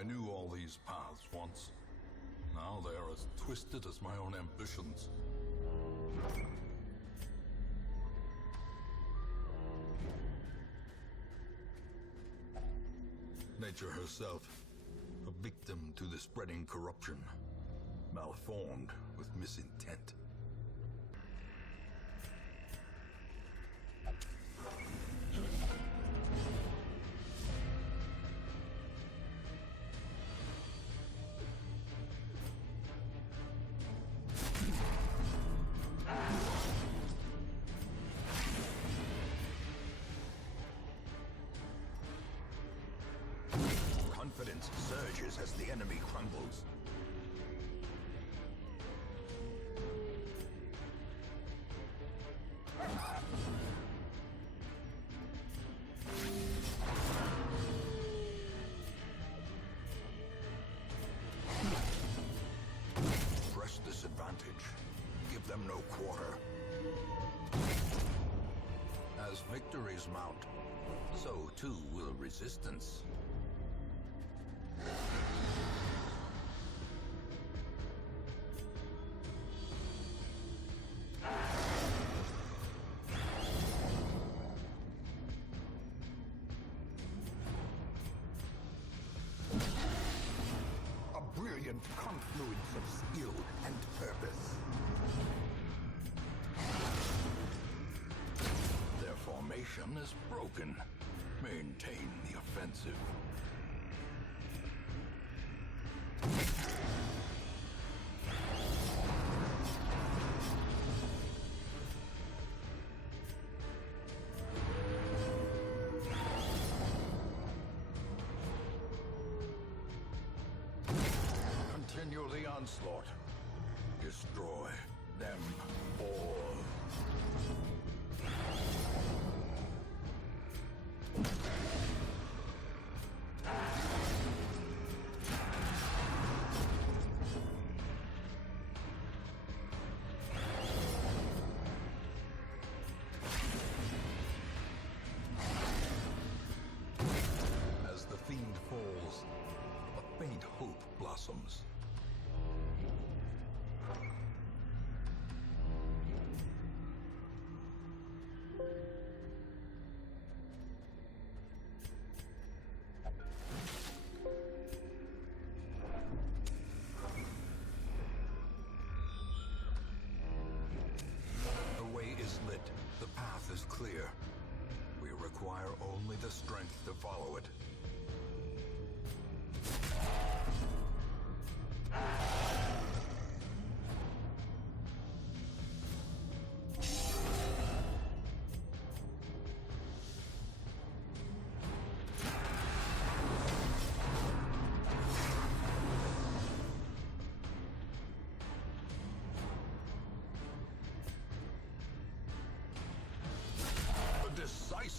I knew all these paths once. Now they are as twisted as my own ambitions. Nature herself, a victim to the spreading corruption, malformed with misintent. Confidence surges as the enemy crumbles. Press this advantage. Give them no quarter. As victories mount, so too will resistance. Maintain the offensive. Continue the onslaught. Destroy them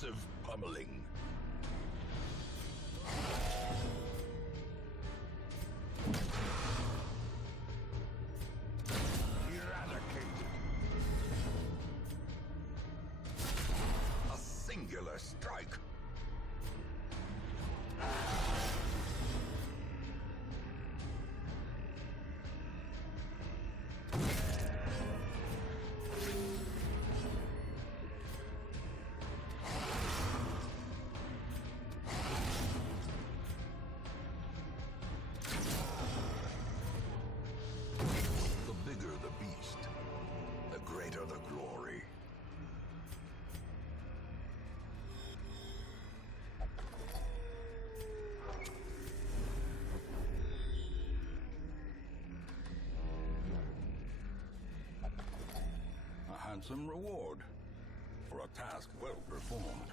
decisive pummeling. Greater the glory. A handsome reward for a task well performed.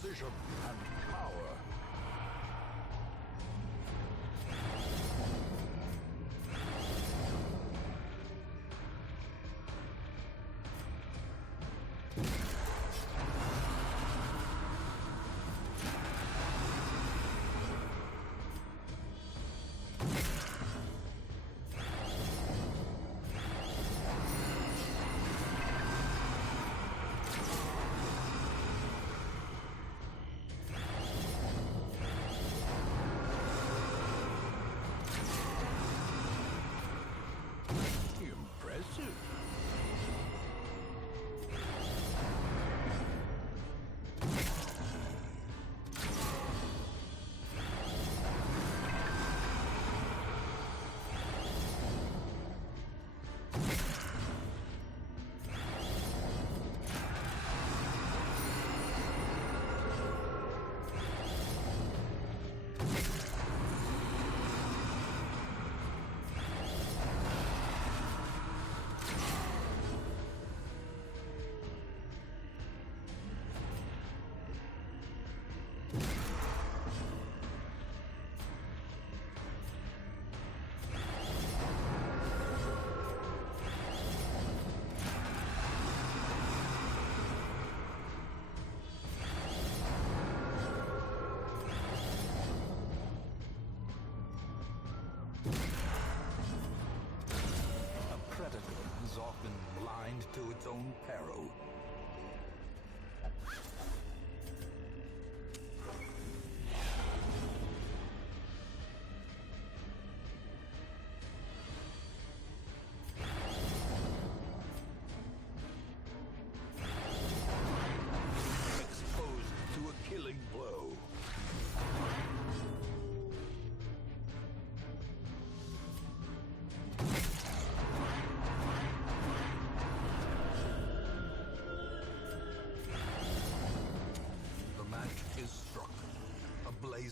Precision. and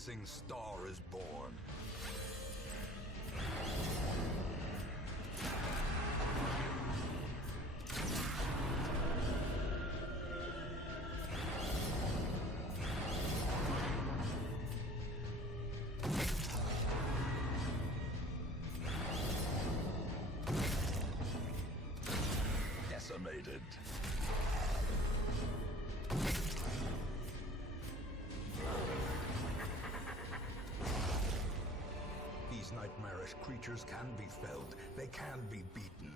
Blazing star is born. Decimated. Nightmarish creatures can be felled. They can be beaten.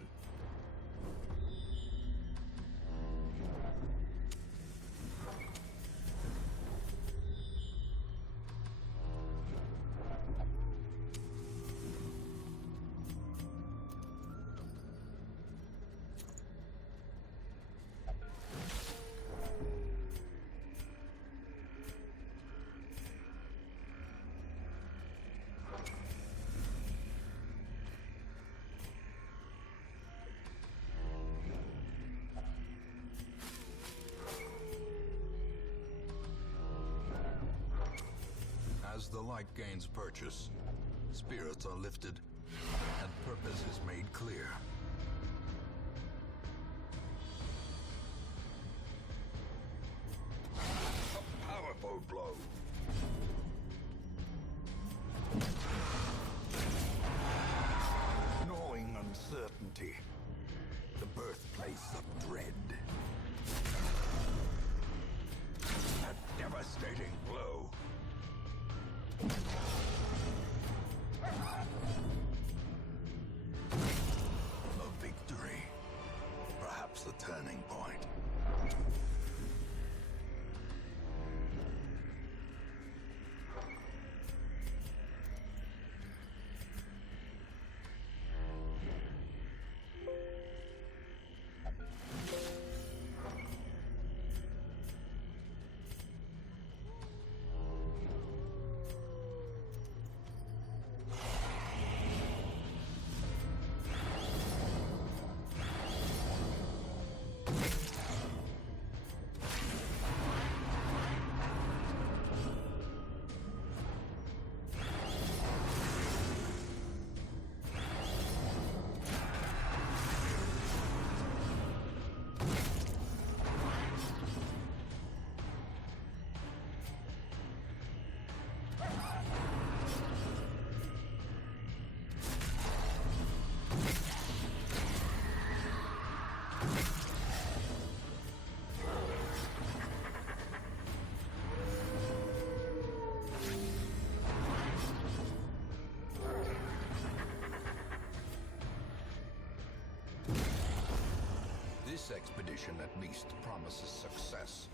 As the light gains purchase, spirits are lifted, and purpose is made clear. Expedition at least promises success.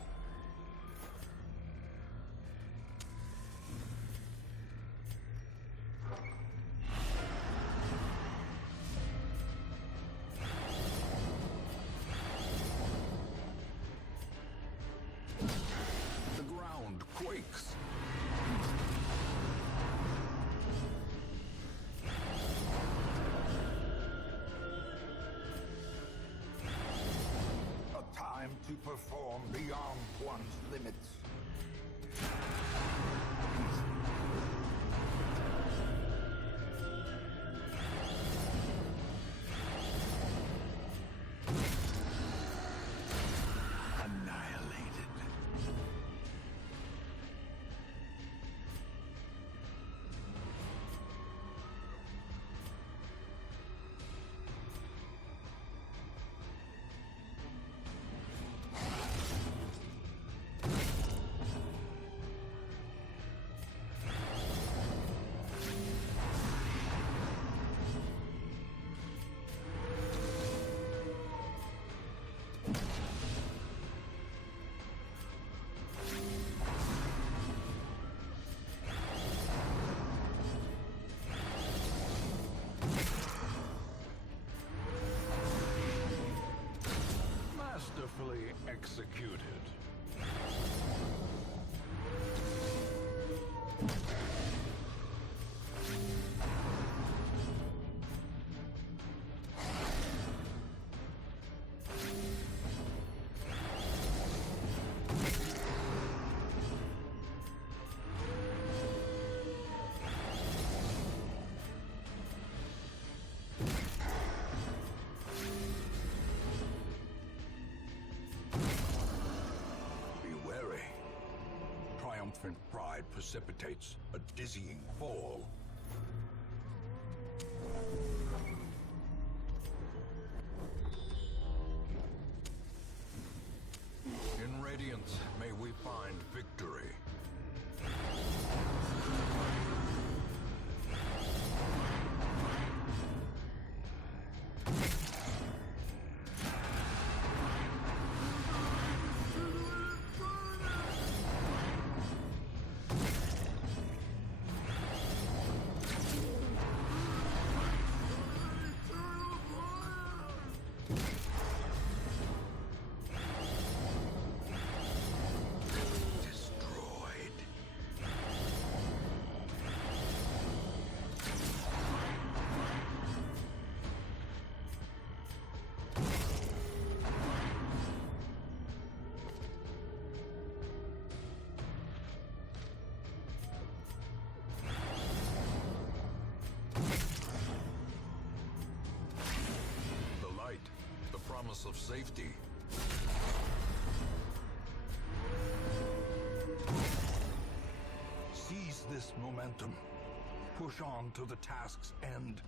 Executed. Triumphant pride precipitates a dizzying fall. In Radiance, may we find victory. Promise of safety. Seize this momentum. Push on to the task's end.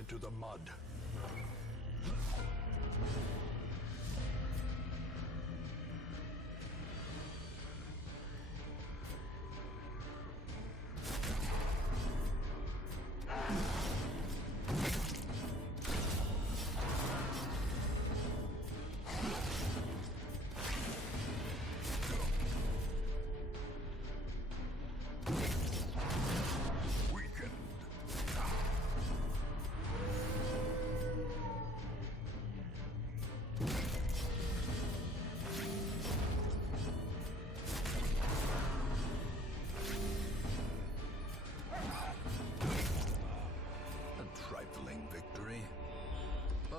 Into the mud.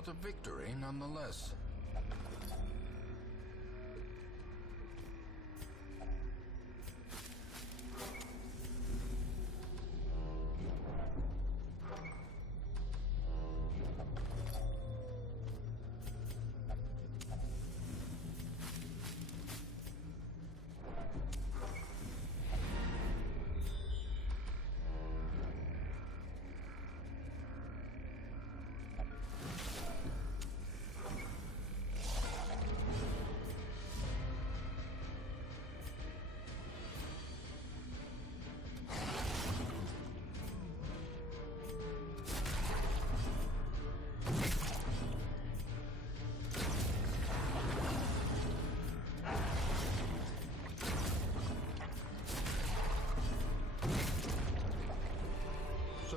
A victory nonetheless.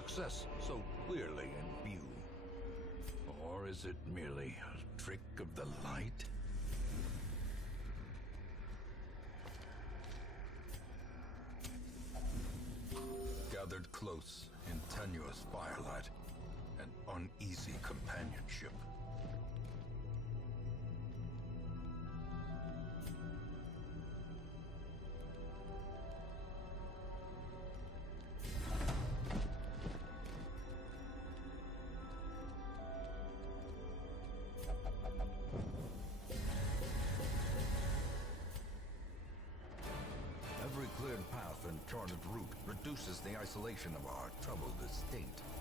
Success so clearly in view. Or is it merely a trick of the light? Gathered close in tenuous firelight and uneasy companionship. Isolation of our troubled estate.